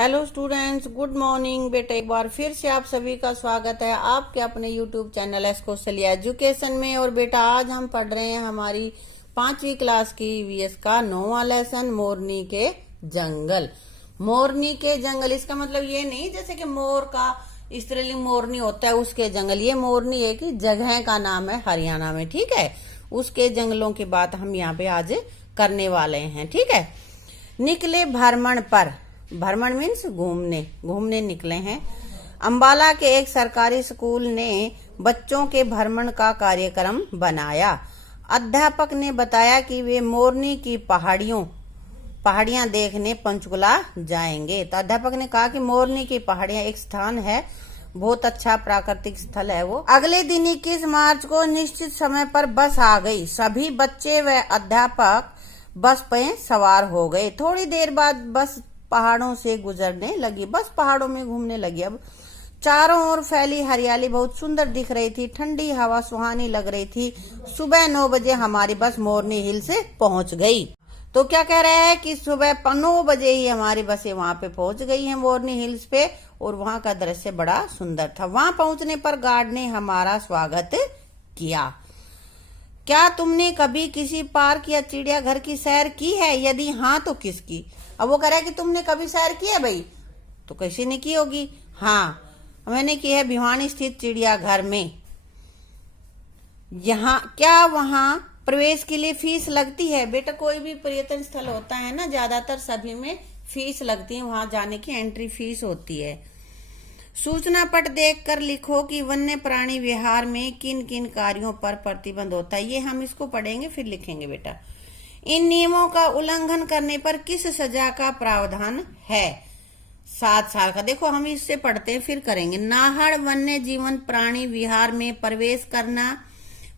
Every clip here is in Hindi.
Hello students, good morning. बेटा एक बार फिर से आप सभी का स्वागत है आपके अपने यूट्यूब चैनल एस्कोसलिया एजुकेशन में। और बेटा आज हम पढ़ रहे हैं हमारी 5वीं क्लास की ईवीएस का 9वां लेसन, मोरनी के जंगल। मोरनी के जंगल, इसका मतलब ये नहीं जैसे कि मोर का स्त्रीलिंग मोरनी होता है उसके जंगल। ये मोरनी एक जगह का नाम है हरियाणा में, ठीक है। उसके जंगलों की बात हम यहाँ पे आज करने वाले हैं, ठीक है। निकले भ्रमण पर, भ्रमण मीन्स घूमने निकले हैं। अंबाला के एक सरकारी स्कूल ने बच्चों के भ्रमण का कार्यक्रम बनाया। अध्यापक ने बताया कि वे मोरनी की पहाड़ियां देखने पंचकुला जाएंगे। तो अध्यापक ने कहा कि मोरनी की पहाड़ियां एक स्थान है, बहुत अच्छा प्राकृतिक स्थल है वो। अगले दिन 21 मार्च को निश्चित समय पर बस आ गई। सभी बच्चे व अध्यापक बस पे सवार हो गए। थोड़ी देर बाद बस पहाड़ों से गुजरने लगी, बस पहाड़ों में घूमने लगी। अब चारों ओर फैली हरियाली बहुत सुंदर दिख रही थी, ठंडी हवा सुहानी लग रही थी। सुबह 9 बजे हमारी बस मोरनी हिल से पहुंच गई। तो क्या कह रहे हैं कि सुबह 9 बजे ही हमारी बसें वहां पे पहुंच गई हैं मोरनी हिल्स पे, और वहां का दृश्य बड़ा सुंदर था। वहां पहुंचने पर गार्ड ने हमारा स्वागत किया। क्या तुमने कभी किसी पार्क या चिड़ियाघर की सैर की है? यदि हाँ तो किसकी? अब वो कह रहा है कि तुमने कभी सैर की है भाई, तो कैसे ने की होगी? हाँ, मैंने की है भिवानी स्थित चिड़ियाघर में। यहाँ क्या वहाँ प्रवेश के लिए फीस लगती है? बेटा कोई भी पर्यटन स्थल होता है ना, ज्यादातर सभी में फीस लगती है, वहां जाने की एंट्री फीस होती है। सूचना पट देखकर लिखो कि वन्य प्राणी विहार में किन किन कार्यों पर प्रतिबंध होता है। ये हम इसको पढ़ेंगे फिर लिखेंगे बेटा। इन नियमों का उल्लंघन करने पर किस सजा का प्रावधान है? 7 साल का। देखो हम इससे पढ़ते हैं फिर करेंगे। नाहड़ वन्य जीवन प्राणी विहार में प्रवेश करना,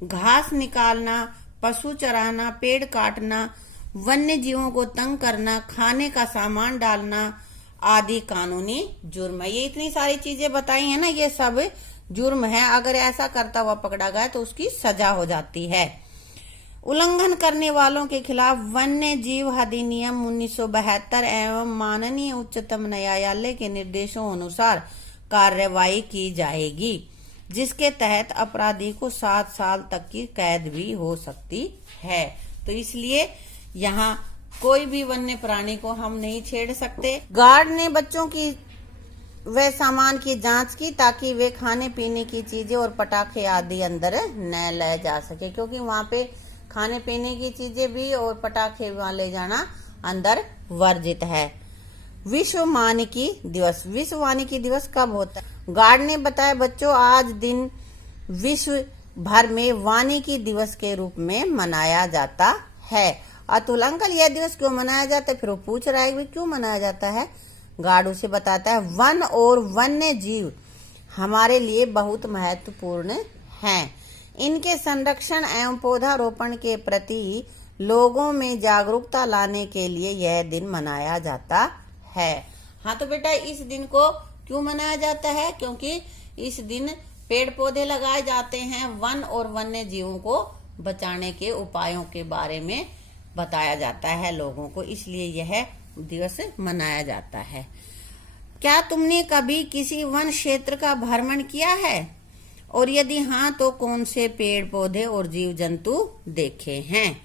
घास निकालना, पशु चराना, पेड़ काटना, वन्य जीवों को तंग करना, खाने का सामान डालना आदि कानूनी जुर्म है। ये इतनी सारी चीजें बताई है ना, ये सब जुर्म है। अगर ऐसा करता हुआ पकड़ा गया तो उसकी सजा हो जाती है। उल्लंघन करने वालों के खिलाफ वन्य जीव अधिनियम 1972 एवं माननीय उच्चतम न्यायालय के निर्देशों अनुसार कार्रवाई की जाएगी, जिसके तहत अपराधी को 7 साल तक की कैद भी हो सकती है। तो इसलिए यहाँ कोई भी वन्य प्राणी को हम नहीं छेड़ सकते। गार्ड ने बच्चों की वे सामान की जांच की ताकि वे खाने पीने की चीजें और पटाखे आदि अंदर न ले जा सके, क्योंकि वहां पे खाने पीने की चीजें भी और पटाखे वहां ले जाना अंदर वर्जित है। विश्व वानिकी दिवस। विश्व वानिकी दिवस कब होता है? गार्ड ने बताया बच्चों आज दिन विश्व भर में वानिकी दिवस के रूप में मनाया जाता है। अतुल अंकल यह दिवस क्यों मनाया जाता है? फिर वो पूछ रहा है क्यों मनाया जाता है। गार्ड उसे बताता है वन और वन्य जीव हमारे लिए बहुत महत्वपूर्ण हैं। इनके संरक्षण एवं पौधारोपण के प्रति लोगों में जागरूकता लाने के लिए यह दिन मनाया जाता है। हाँ तो बेटा इस दिन को क्यों मनाया जाता है? क्योंकि इस दिन पेड़ पौधे लगाए जाते हैं, वन और वन्य जीवों को बचाने के उपायों के बारे में बताया जाता है लोगों को, इसलिए यह दिवस मनाया जाता है। क्या तुमने कभी किसी वन क्षेत्र का भ्रमण किया है? और यदि हाँ तो कौन से पेड़ पौधे और जीव जंतु देखे हैं?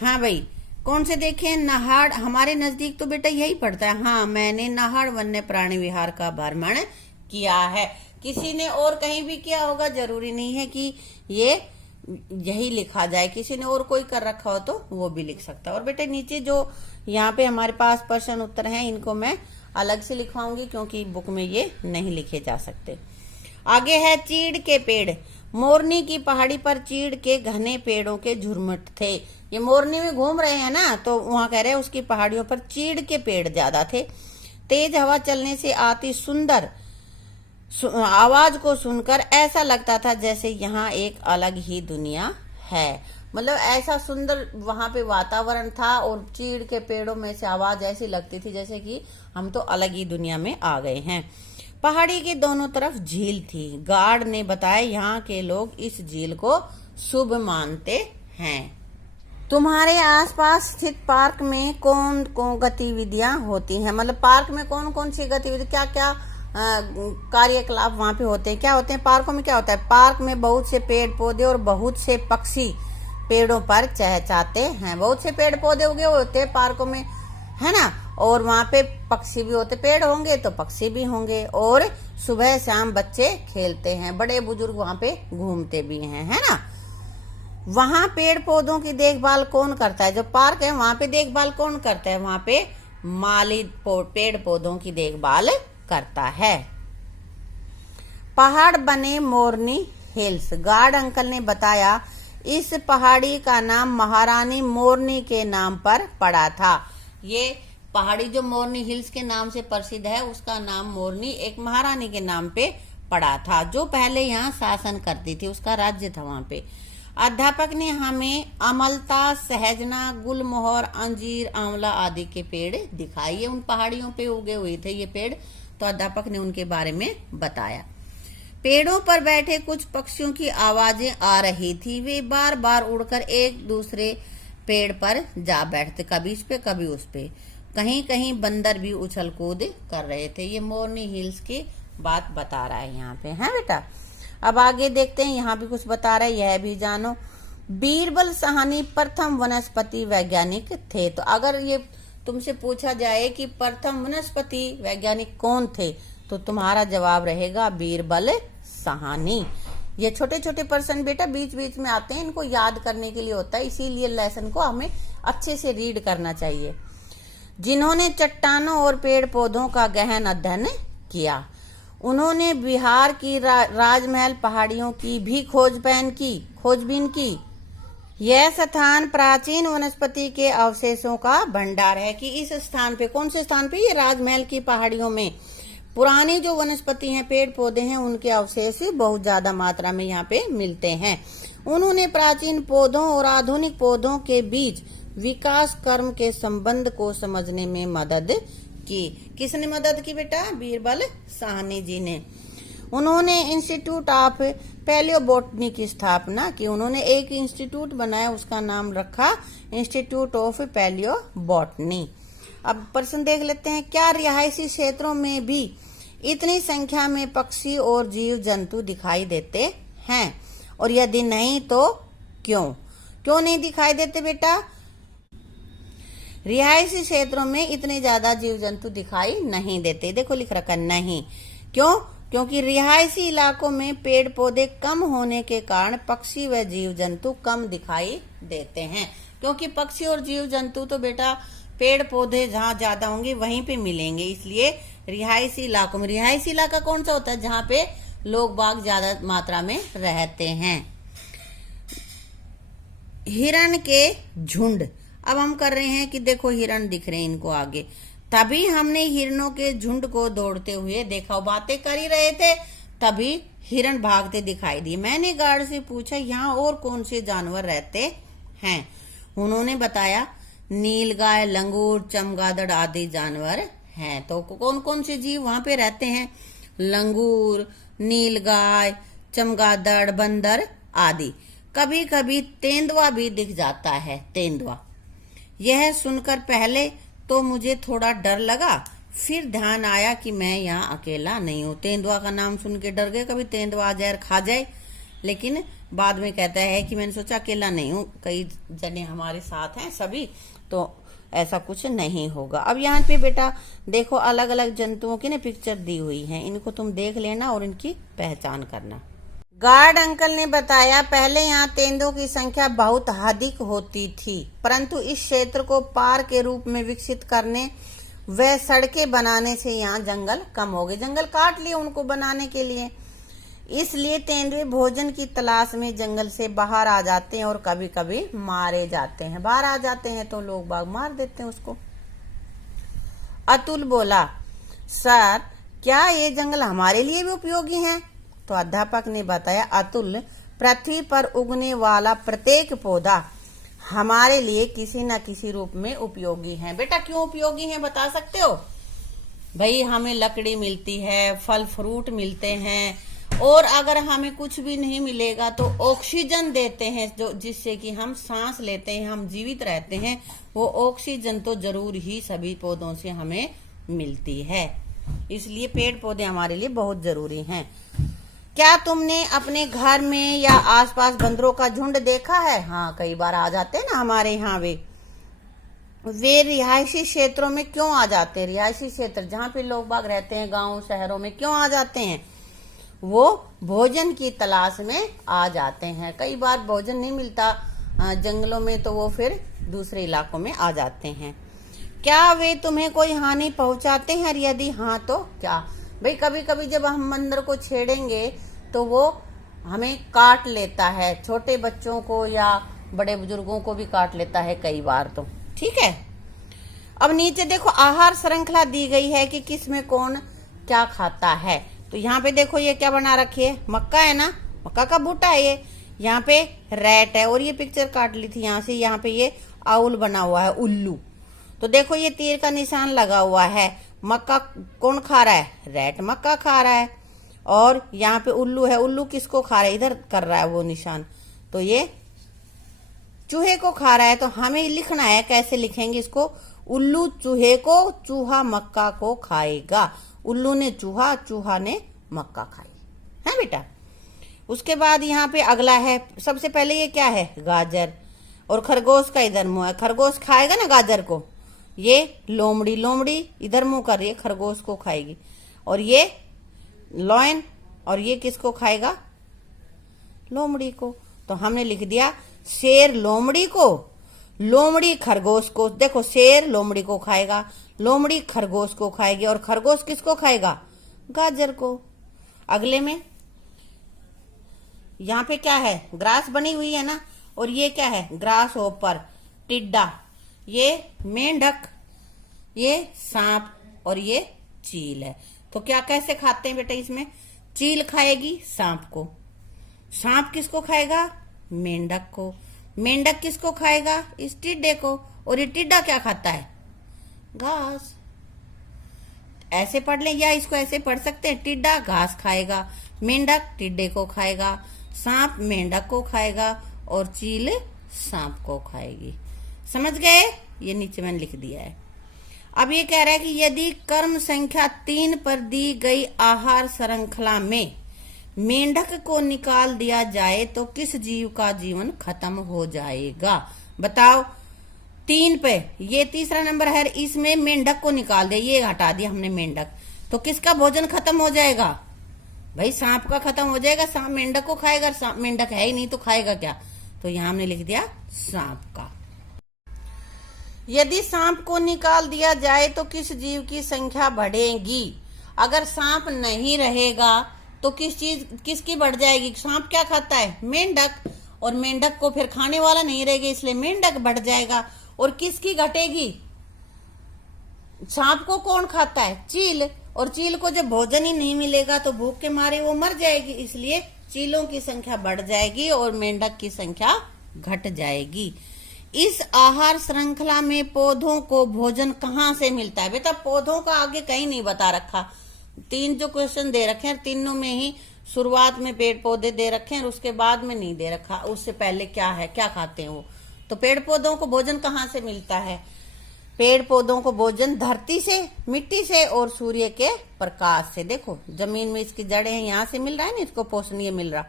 हाँ भाई, कौन से देखे? नाहड़ हमारे नजदीक तो बेटा यही पड़ता है। हाँ, मैंने नाहड़ वन्य प्राणी विहार का भ्रमण किया है। किसी ने और कहीं भी किया होगा, जरूरी नहीं है कि ये यही लिखा जाए, किसी ने और कोई कर रखा हो तो वो भी लिख सकता है। और बेटे नीचे जो यहाँ पे हमारे पास प्रश्न उत्तर हैं इनको मैं अलग से लिखवाऊंगी, क्योंकि बुक में ये नहीं लिखे जा सकते। आगे है चीड़ के पेड़। मोरनी की पहाड़ी पर चीड़ के घने पेड़ों के झुरमुट थे। ये मोरनी में घूम रहे हैं ना, तो वहां कह रहे हैं उसकी पहाड़ियों पर चीड़ के पेड़ ज्यादा थे। तेज हवा चलने से आती सुंदर आवाज को सुनकर ऐसा लगता था जैसे यहाँ एक अलग ही दुनिया है। मतलब ऐसा सुंदर वहां पे वातावरण था और चीड़ के पेड़ों में से आवाज ऐसी लगती थी जैसे कि हम तो अलग ही दुनिया में आ गए हैं। पहाड़ी के दोनों तरफ झील थी। गार्ड ने बताया यहाँ के लोग इस झील को शुभ मानते हैं। तुम्हारे आसपास स्थित पार्क में कौन कौन गतिविधियां होती हैं, मतलब पार्क में कौन कौन सी गतिविधि, क्या क्या कार्यकलाप वहां पे होते हैं, क्या होते हैं पार्कों में, क्या होता है। पार्क में बहुत से पेड़ पौधे और बहुत से पक्षी पेड़ों पर चहचहाते हैं। बहुत से पेड़ पौधे उगे होते हैं पार्कों में, है ना, और वहां पे पक्षी भी होते, पेड़ होंगे तो पक्षी भी होंगे, और सुबह शाम बच्चे खेलते हैं, बड़े बुजुर्ग वहां पे घूमते भी हैं, है ना। वहां पेड़ पौधों की देखभाल कौन करता है, जो पार्क है वहां पे देखभाल कौन करता है, वहां पे माली पेड़ पौधों की देखभाल करता है। पहाड़ बने मोरनी हिल्स, गार्ड अंकल ने बताया इस पहाड़ी का नाम महारानी मोरनी के नाम पर पड़ा था। ये पहाड़ी जो मोरनी हिल्स के नाम से प्रसिद्ध है, उसका नाम मोरनी एक महारानी के नाम पे पड़ा था, जो पहले यहाँ शासन करती थी, उसका राज्य था वहां पे। अध्यापक ने हमें अमलता, सहजना, गुलमोहर, अंजीर, आंवला आदि के पेड़ दिखाए। ये उन पहाड़ियों पे उगे हुए थे ये पेड़, तो अध्यापक ने उनके बारे में बताया। पेड़ों पर बैठे कुछ पक्षियों की आवाजें आ रही थी, वे बार बार उड़कर एक दूसरे पेड़ पर जा बैठते, कभी इस पे कभी उस पे। कहीं कहीं बंदर भी उछल कूद कर रहे थे। ये मोरनी हिल्स की बात बता रहा है यहाँ पे, है बेटा। अब आगे देखते हैं, यहाँ भी कुछ बता रहा है, यह भी जानो। बीरबल साहनी प्रथम वनस्पति वैज्ञानिक थे। तो अगर ये तुमसे पूछा जाए कि प्रथम वनस्पति वैज्ञानिक कौन थे, तो तुम्हारा जवाब रहेगा बीरबल साहनी। ये छोटे छोटे प्रश्न बेटा बीच बीच में आते हैं, इनको याद करने के लिए होता है, इसीलिए लेसन को हमें अच्छे से रीड करना चाहिए। जिन्होंने चट्टानों और पेड़ पौधों का गहन अध्ययन किया, उन्होंने बिहार की राजमहल पहाड़ियों की भी खोजबीन की। यह स्थान प्राचीन वनस्पति के अवशेषों का भंडार है। कि इस स्थान पे, कौन से स्थान पे, ये राजमहल की पहाड़ियों में पुरानी जो वनस्पति हैं, पेड़ पौधे हैं, उनके अवशेष बहुत ज्यादा मात्रा में यहाँ पे मिलते हैं। उन्होंने प्राचीन पौधों और आधुनिक पौधों के बीच विकास क्रम के संबंध को समझने में मदद की। किसने मदद की बेटा? बीरबल साहनी जी ने। उन्होंने इंस्टीट्यूट ऑफ पैलियोबोटनी की स्थापना की। उन्होंने एक इंस्टीट्यूट बनाया, उसका नाम रखा इंस्टीट्यूट ऑफ पैलियोबोटनी। अब प्रश्न देख लेते हैं, क्या रिहायशी क्षेत्रों में भी इतनी संख्या में पक्षी और जीव जंतु दिखाई देते हैं, और यदि नहीं तो क्यों नहीं दिखाई देते बेटा? रिहायशी क्षेत्रों में इतने ज्यादा जीव जंतु दिखाई नहीं देते। देखो लिख रखा नहीं, क्योंकि रिहायशी इलाकों में पेड़ पौधे कम होने के कारण पक्षी व जीव जंतु कम दिखाई देते हैं। क्योंकि पक्षी और जीव जंतु तो बेटा पेड़ पौधे जहाँ ज्यादा होंगे वहीं पे मिलेंगे, इसलिए रिहायशी इलाकों में, रिहायशी इलाका कौन सा होता है? जहाँ पे लोग बाग ज्यादा मात्रा में रहते हैं। हिरण के झुंड, अब हम कर रहे हैं कि देखो हिरण दिख रहे हैं इनको आगे, तभी हमने हिरणों के झुंड को दौड़ते हुए देखा। बातें कर ही रहे थे, तभी हिरण भागते दिखाई दिए। मैंने गार्ड से पूछा यहाँ और कौन से जानवर रहते हैं? उन्होंने बताया नीलगाय, लंगूर, चमगादड़ आदि जानवर हैं। तो कौन कौन से जीव वहां पे रहते हैं? लंगूर, नीलगाय, चमगादड़, बंदर आदि। कभी कभी तेंदुआ भी दिख जाता है, तेंदुआ। यह सुनकर पहले तो मुझे थोड़ा डर लगा, फिर ध्यान आया कि मैं यहाँ अकेला नहीं हूँ। तेंदुआ का नाम सुन के डर गए, कभी तेंदुआ आ जाए और खा जाए, लेकिन बाद में कहता है कि मैंने सोचा अकेला नहीं हूँ, कई जने हमारे साथ हैं सभी, तो ऐसा कुछ नहीं होगा। अब यहाँ पे बेटा देखो अलग अलग जंतुओं की ना पिक्चर दी हुई है, इनको तुम देख लेना और इनकी पहचान करना। गार्ड अंकल ने बताया पहले यहाँ तेंदुओं की संख्या बहुत अधिक होती थी, परंतु इस क्षेत्र को पार्क के रूप में विकसित करने व सड़कें बनाने से यहाँ जंगल कम हो गए। जंगल काट लिए उनको बनाने के लिए, इसलिए तेंदुए भोजन की तलाश में जंगल से बाहर आ जाते हैं और कभी कभी मारे जाते हैं। बाहर आ जाते हैं तो लोग बाग मार देते हैं उसको। अतुल बोला, सर क्या ये जंगल हमारे लिए भी उपयोगी है? तो अध्यापक ने बताया, अतुल, पृथ्वी पर उगने वाला प्रत्येक पौधा हमारे लिए किसी न किसी रूप में उपयोगी है। बेटा क्यों उपयोगी है बता सकते हो? भाई हमें लकड़ी मिलती है, फल फ्रूट मिलते हैं, और अगर हमें कुछ भी नहीं मिलेगा तो ऑक्सीजन देते हैं, जो जिससे कि हम सांस लेते हैं, हम जीवित रहते हैं। वो ऑक्सीजन तो जरूर ही सभी पौधों से हमें मिलती है, इसलिए पेड़ पौधे हमारे लिए बहुत जरूरी हैं। क्या तुमने अपने घर में या आसपास बंदरों का झुंड देखा है? हाँ, कई बार आ जाते हैं ना हमारे यहाँ। वे रिहायशी क्षेत्रों में क्यों आ जाते हैं? रिहायशी क्षेत्र जहाँ पे लोग बाग रहते हैं, गांव शहरों में क्यों आ जाते हैं? वो भोजन की तलाश में आ जाते हैं। कई बार भोजन नहीं मिलता जंगलों में, तो वो फिर दूसरे इलाकों में आ जाते हैं। क्या वे तुम्हें कोई हानि पहुंचाते हैं? यदि हाँ तो क्या? भाई, कभी कभी जब हम बंदर को छेड़ेंगे तो वो हमें काट लेता है, छोटे बच्चों को या बड़े बुजुर्गों को भी काट लेता है कई बार तो। ठीक है, अब नीचे देखो आहार श्रृंखला दी गई है कि किस में कौन क्या खाता है। तो यहाँ पे देखो ये क्या बना रखी है, मक्का है ना, मक्का का भुट्टा है ये। यहाँ पे रैट है, और ये पिक्चर काट ली थी यहाँ से। यहाँ पे ये आउल बना हुआ है, उल्लू। तो देखो ये तीर का निशान लगा हुआ है। मक्का कौन खा रहा है? रैट मक्का खा रहा है। और यहाँ पे उल्लू है, उल्लू किसको खा रहा है? इधर कर रहा है वो निशान, तो ये चूहे को खा रहा है। तो हमें लिखना है, कैसे लिखेंगे इसको? उल्लू चूहे को, चूहा मक्का को खाएगा। उल्लू ने चूहा, चूहा ने मक्का खाई है बेटा। उसके बाद यहाँ पे अगला है, सबसे पहले ये क्या है? गाजर। और खरगोश का इधर मुंह है, खरगोश खाएगा ना गाजर को। ये लोमड़ी, लोमड़ी इधर मुंह कर रही है, खरगोश को खाएगी। और ये लॉयन, और ये किसको खाएगा? लोमड़ी को। तो हमने लिख दिया शेर लोमड़ी को, लोमड़ी खरगोश को। देखो शेर लोमड़ी को खाएगा, लोमड़ी खरगोश को खाएगी, और खरगोश किसको खाएगा? गाजर को। अगले में यहाँ पे क्या है? ग्रास बनी हुई है ना, और ये क्या है? ग्रास होपर, टिड्डा, ये मेंढक, ये सांप, और ये चील है। तो क्या कैसे खाते हैं बेटा? इसमें चील खाएगी सांप को, सांप किसको खाएगा? मेंढक को, मेंढक किसको खाएगा? इस टिड्डे को। और ये टिड्डा क्या खाता है? घास। ऐसे पढ़ ले, या इसको ऐसे पढ़ सकते हैं, टिड्डा घास खाएगा, मेंढक टिड्डे को खाएगा, सांप मेंढक को खाएगा, और चील सांप को खाएगी। समझ गए? ये नीचे मैंने लिख दिया है। अब ये कह रहा है कि यदि क्रम संख्या 3 पर दी गई आहार श्रृंखला में मेंढक को निकाल दिया जाए तो किस जीव का जीवन खत्म हो जाएगा? बताओ। 3 पे ये तीसरा नंबर है, इसमें मेंढक को निकाल दिया, ये हटा दिया हमने मेंढक, तो किसका भोजन खत्म हो जाएगा? भाई सांप का खत्म हो जाएगा। सांप मेंढक को खाएगा, सांप मेंढक है ही नहीं तो खाएगा क्या? तो यहां हमने लिख दिया सांप का। यदि सांप को निकाल दिया जाए तो किस जीव की संख्या बढ़ेगी? अगर सांप नहीं रहेगा तो किसकी बढ़ जाएगी? सांप क्या खाता है? मेंढक। और मेंढक को फिर खाने वाला नहीं रहेगा, इसलिए मेंढक बढ़ जाएगा। और किसकी घटेगी? सांप को कौन खाता है? चील। और चील को जब भोजन ही नहीं मिलेगा तो भूख के मारे वो मर जाएगी, इसलिए चीलों की संख्या बढ़ जाएगी और मेंढक की संख्या घट जाएगी। इस आहार श्रृंखला में पौधों को भोजन कहाँ से मिलता है? बेटा पौधों का आगे कहीं नहीं बता रखा। 3 जो क्वेश्चन दे रखे हैं, तीनों में ही शुरुआत में पेड़ पौधे दे रखे हैं और उसके बाद में नहीं दे रखा, उससे पहले क्या है, क्या खाते हैं वो। तो पेड़ पौधों को भोजन कहाँ से मिलता है? पेड़ पौधों को भोजन धरती से, मिट्टी से और सूर्य के प्रकाश से। देखो जमीन में इसकी जड़ें हैं, यहाँ से मिल रहा है ना इसको पोषणीय मिल रहा,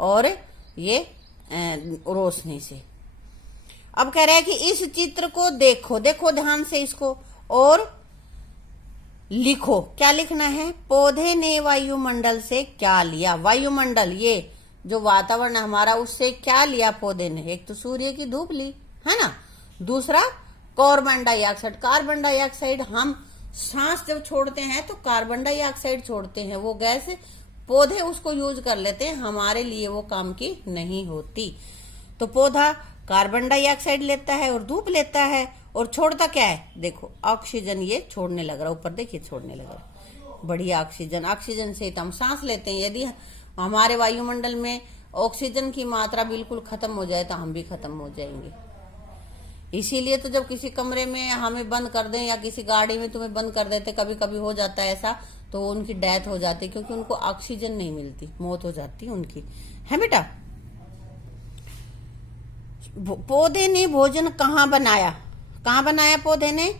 और ये रोशनी से। अब कह रहा है कि इस चित्र को देखो, देखो ध्यान से इसको, और लिखो। क्या लिखना है? पौधे ने वायुमंडल से क्या लिया? वायुमंडल, ये जो वातावरण हमारा, उससे क्या लिया पौधे ने? एक तो सूर्य की धूप ली है ना, दूसरा कार्बन डाइऑक्साइड। कार्बन डाइऑक्साइड हम सांस जब छोड़ते हैं तो कार्बन डाइऑक्साइड छोड़ते हैं, वो गैस पौधे उसको यूज कर लेते हैं, हमारे लिए वो काम की नहीं होती। तो पौधा कार्बन डाइऑक्साइड लेता है और धूप लेता है, और छोड़ता क्या है? देखो ऑक्सीजन, ये छोड़ने लग रहा, ऊपर देखिए छोड़ने लग रहा, बढ़िया ऑक्सीजन। ऑक्सीजन से हम सांस लेते हैं। यदि हमारे वायुमंडल में ऑक्सीजन की मात्रा बिल्कुल खत्म हो जाए तो हम भी खत्म हो जाएंगे। इसीलिए तो जब किसी कमरे में हमें बंद कर दें या किसी गाड़ी में तुम्हें बंद कर देते, कभी कभी हो जाता है ऐसा, तो उनकी डेथ हो जाती है क्योंकि उनको ऑक्सीजन नहीं मिलती, मौत हो जाती है उनकी, है बेटा। पौधे ने भोजन कहाँ बनाया? कहाँ बनाया पौधे ने?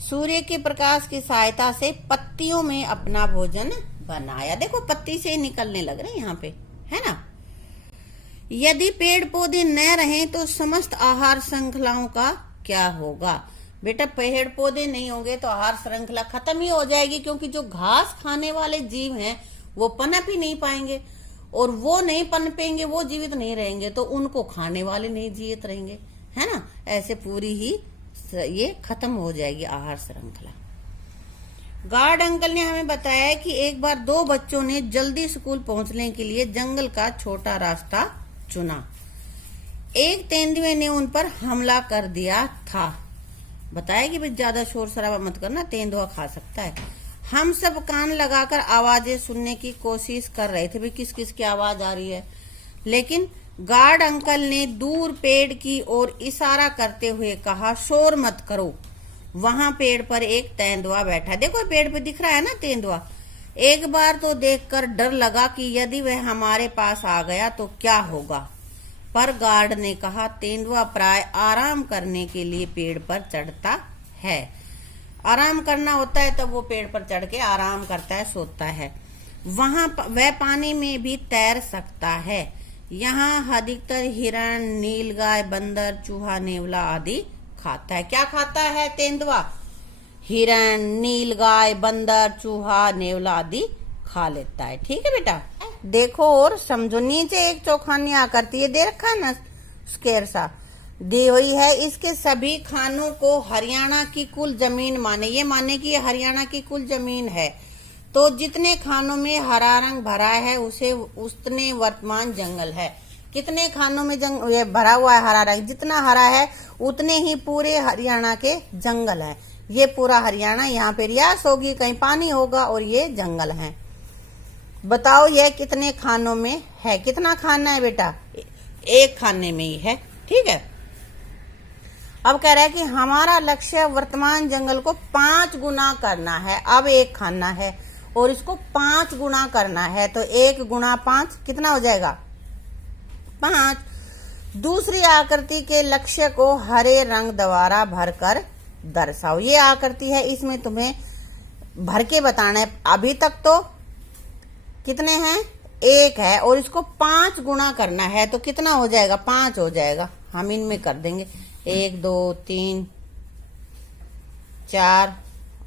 सूर्य के प्रकाश की सहायता से पत्तियों में अपना भोजन बनाया। देखो पत्ती से निकलने लग रहे हैं यहाँ पे, है ना। यदि पेड़ पौधे न रहें तो समस्त आहार श्रृंखलाओं का क्या होगा? बेटा पेड़ पौधे नहीं होंगे तो आहार श्रृंखला खत्म ही हो जाएगी, क्योंकि जो घास खाने वाले जीव हैं वो पनप ही नहीं पाएंगे, और वो नहीं पनपेंगे, वो जीवित नहीं रहेंगे, तो उनको खाने वाले नहीं जीवित रहेंगे, है ना। ऐसे पूरी ही ये खत्म हो जाएगी आहार श्रृंखला। गार्ड अंकल ने हमें बताया कि एक बार दो बच्चों ने जल्दी स्कूल पहुंचने के लिए जंगल का छोटा रास्ता चुना। एक तेंदुए ने उन पर हमला कर दिया था। बताया कि भाई ज्यादा शोर शराबा मत करना, तेंदुआ खा सकता है। हम सब कान लगाकर आवाजें सुनने की कोशिश कर रहे थे, भाई किस किस की आवाज आ रही है, लेकिन गार्ड अंकल ने दूर पेड़ की ओर इशारा करते हुए कहा, शोर मत करो, वहां पेड़ पर एक तेंदुआ बैठा है। देखो पेड़ पे दिख रहा है ना तेंदुआ। एक बार तो देखकर डर लगा कि यदि वह हमारे पास आ गया तो क्या होगा, पर गार्ड ने कहा, तेंदुआ प्राय आराम करने के लिए पेड़ पर चढ़ता है। आराम करना होता है तब वो पेड़ पर चढ़ के आराम करता है, सोता है। वहां वह पानी में भी तैर सकता है। यहाँ अधिकतर हिरण, नीलगाय, बंदर, चूहा, नेवला आदि खाता है। क्या खाता है तेंदुआ? हिरण, नीलगाय, बंदर, चूहा, नेवला आदि खा लेता है। ठीक है बेटा, देखो और समझो। नीचे एक चौखानी आकृति दे रखा है ना, स्क्वायर सा दी हुई है। इसके सभी खानों को हरियाणा की कुल जमीन माने, ये माने कि ये हरियाणा की कुल जमीन है, तो जितने खानों में हरा रंग भरा है उसे उतने वर्तमान जंगल है। कितने खानों में ये भरा हुआ है हरा रंग, जितना हरा है उतने ही पूरे हरियाणा के जंगल है। ये पूरा हरियाणा, यहाँ पे रियास होगी, कहीं पानी होगा, और ये जंगल है। बताओ ये कितने खानों में है? कितना खाना है बेटा? एक खाने में ही है। ठीक है, अब कह रहा है कि हमारा लक्ष्य वर्तमान जंगल को 5 गुना करना है। अब एक खाना है और इसको 5 गुना करना है, तो 1 गुना 5 कितना हो जाएगा? 5। दूसरी आकृति के लक्ष्य को हरे रंग द्वारा भरकर दर्शाओ। ये आकृति है, इसमें तुम्हें भर के बताना है। अभी तक तो कितने हैं? 1 है, और इसको 5 गुना करना है, तो कितना हो जाएगा? 5 हो जाएगा। हम इनमें कर देंगे 1 2 3 4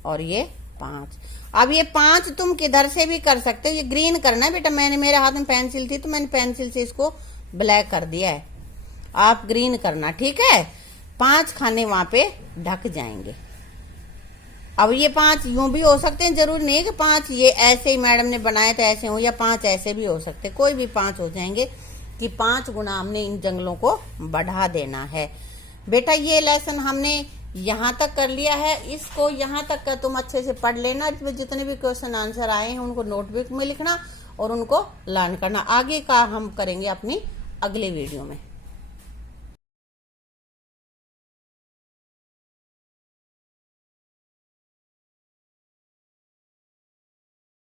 और ये 5। अब ये 5 तुम किधर से भी कर सकते हो। ये ग्रीन करना है बेटा, मैंने मेरे हाथ में पेंसिल थी तो मैंने पेंसिल से इसको ब्लैक कर दिया है। आप ग्रीन करना, ठीक है। 5 खाने वहां पे ढक जाएंगे। अब ये 5 यूं भी हो सकते हैं, जरूरी नहीं है कि 5 ये ऐसे ही मैडम ने बनाए तो ऐसे हो, या 5 ऐसे भी हो सकते, कोई भी 5 हो जाएंगे, कि 5 गुना हमने इन जंगलों को बढ़ा देना है। बेटा ये लेसन हमने यहाँ तक कर लिया है, इसको यहाँ तक का तुम अच्छे से पढ़ लेना। इसमें जितने भी क्वेश्चन आंसर आए हैं उनको नोटबुक में लिखना और उनको लर्न करना। आगे का हम करेंगे अपनी अगले वीडियो में।